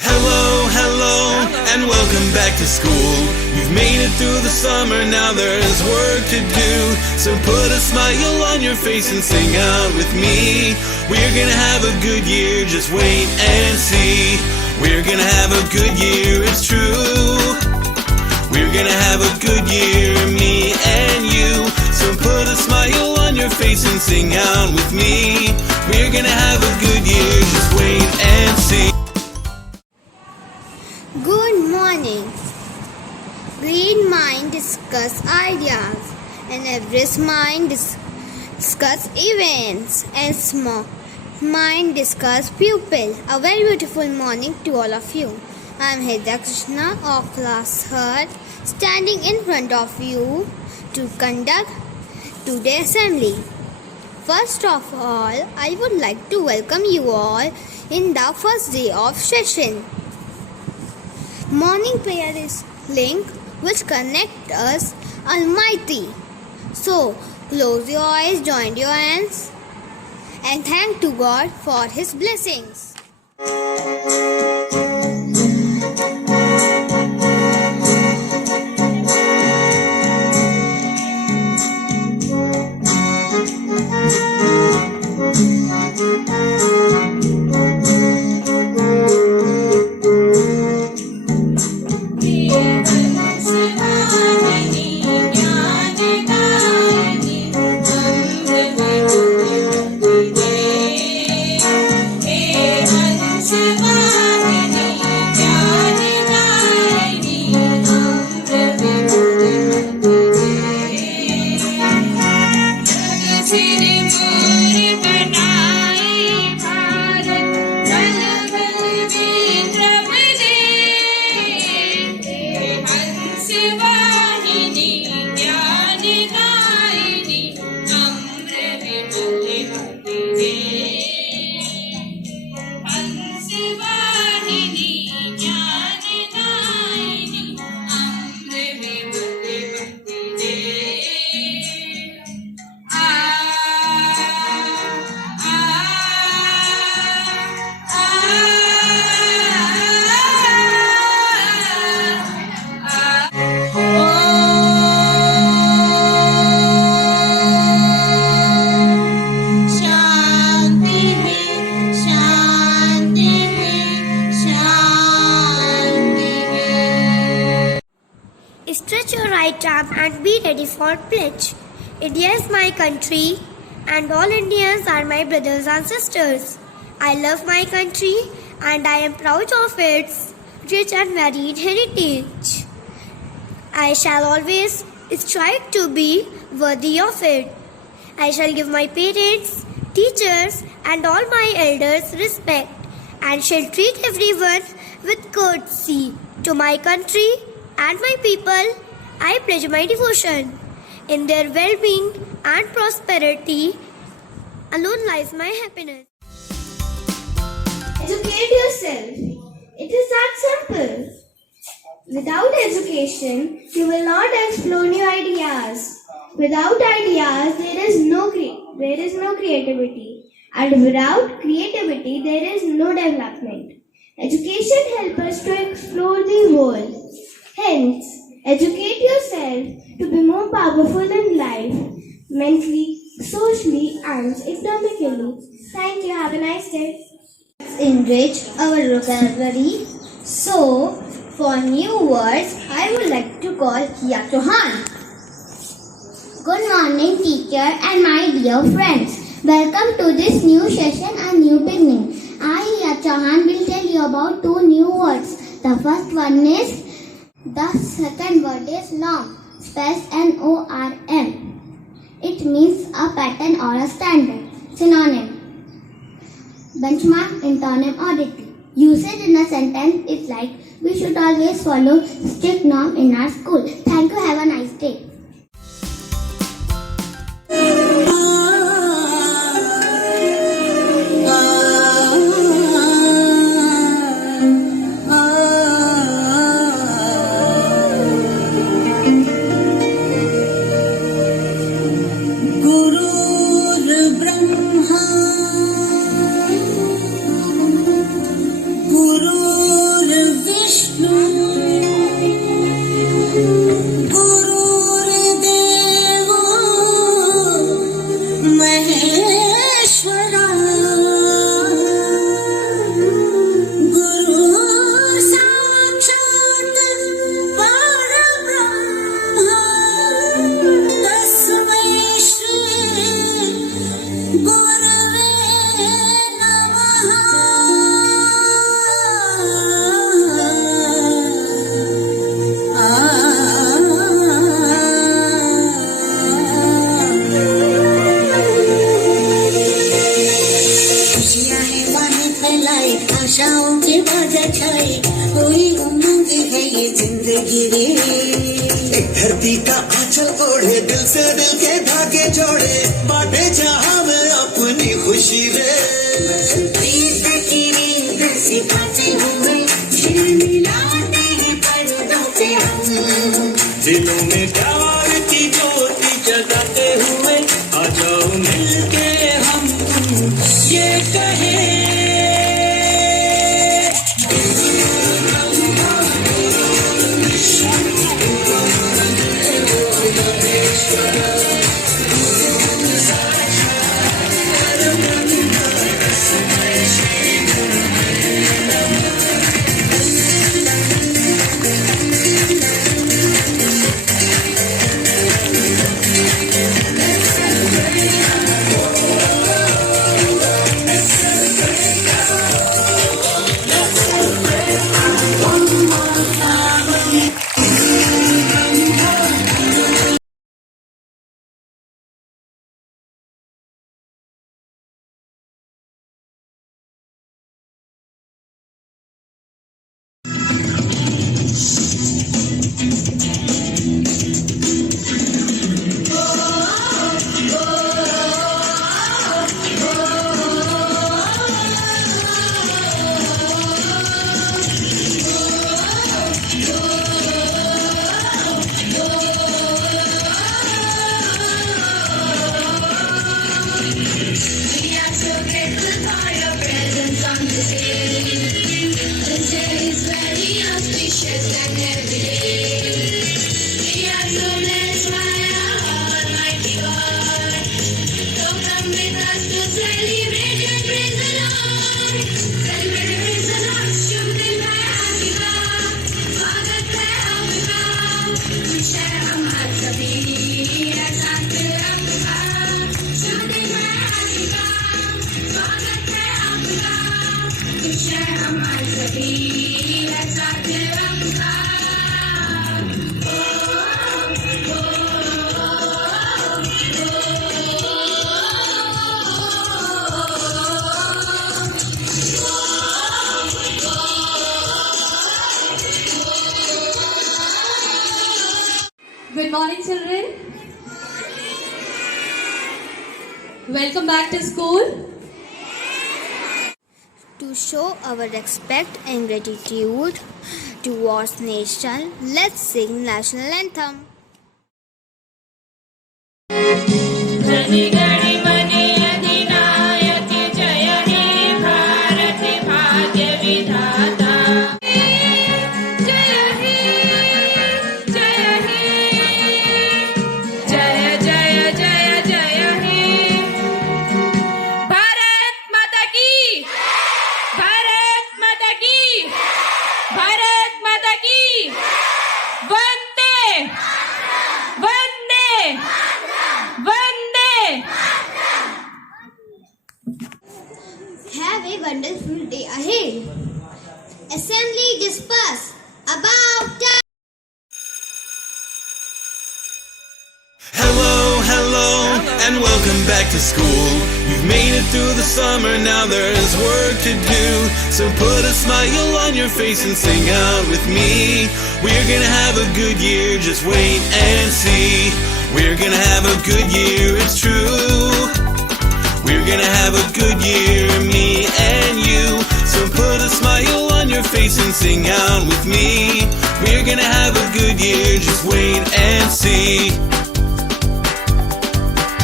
Hello, hello, and welcome back to school. We've made it through the summer, now there's work to do. So put a smile on your face and sing out with me. We're gonna have a good year, just wait and see. We're gonna have a good year, it's true. We're gonna have a good year, me and you. So put a smile on your face and sing out with me. We're gonna have a good year, just wait and see. Good morning. Green mind discuss ideas, and average mind discuss events, and small mind discuss pupil. A very beautiful morning to all of you. I am Hedya Krishna of class third, standing in front of you to conduct today's assembly. First of all, I would like to welcome you all in the first day of session. Morning prayer is link which connect us Almighty. So close your eyes, join your hands, and thank to God for His blessings. Stretch your right arm and be ready for pledge. India is my country and all Indians are my brothers and sisters. I love my country and I am proud of its rich and varied heritage. I shall always strive to be worthy of it. I shall give my parents, teachers and all my elders respect and shall treat everyone with courtesy. To my country and my people, I pledge my devotion. In their well-being and prosperity alone lies my happiness. Educate yourself. It is that simple. Without education, you will not explore new ideas. Without ideas, there is no creativity. And without creativity, there is no development. Education helps us to explore the world. Hence, educate yourself to be more powerful in life, mentally, socially, and economically. Thank you. Have a nice day. Enrich our vocabulary. So, for new words, I would like to call Hiya Chauhan. Good morning, teacher and my dear friends. Welcome to this new session and new beginning. I, Hiya Chauhan, will tell you about two new words. The first one is the second word is norm, spelled N-O-R-M. It means a pattern or a standard. Synonym: benchmark, antonym, oddity. Usage in a sentence is like, we should always follow strict norm in our school. Thank you. Have a nice day. Guru खुशियाँ हैं बाहें फैलाए, आशाओं के बादल छाए, कोई उमंग है ये जिंदगी रे। एक धरती का आंचल ओढ़े, दिल से दिल के धागे जोड़े, बांटे जहां में अपनी खुशी रे। प्रीत की नींद सिखाते हुए मिलाते हैं पर्दों पे हम। दिलों में प्यार की ज्योति जगाते हुए आ जाओ मिलके हम ये कहें। Good morning, children. Welcome back to school. To show our respect and gratitude towards nation, let's sing national anthem. Have a wonderful day ahead. Assembly disperse. About time. Hello, and welcome back to school. You've made it through the summer, now there's work to do. So put a smile on your face and sing out with me. We're gonna have a good year, just wait and see. We're gonna have a good year, it's true. We're gonna have a good year, me and you. So put a smile on your face and sing out with me. We're gonna have a good year, just wait and see.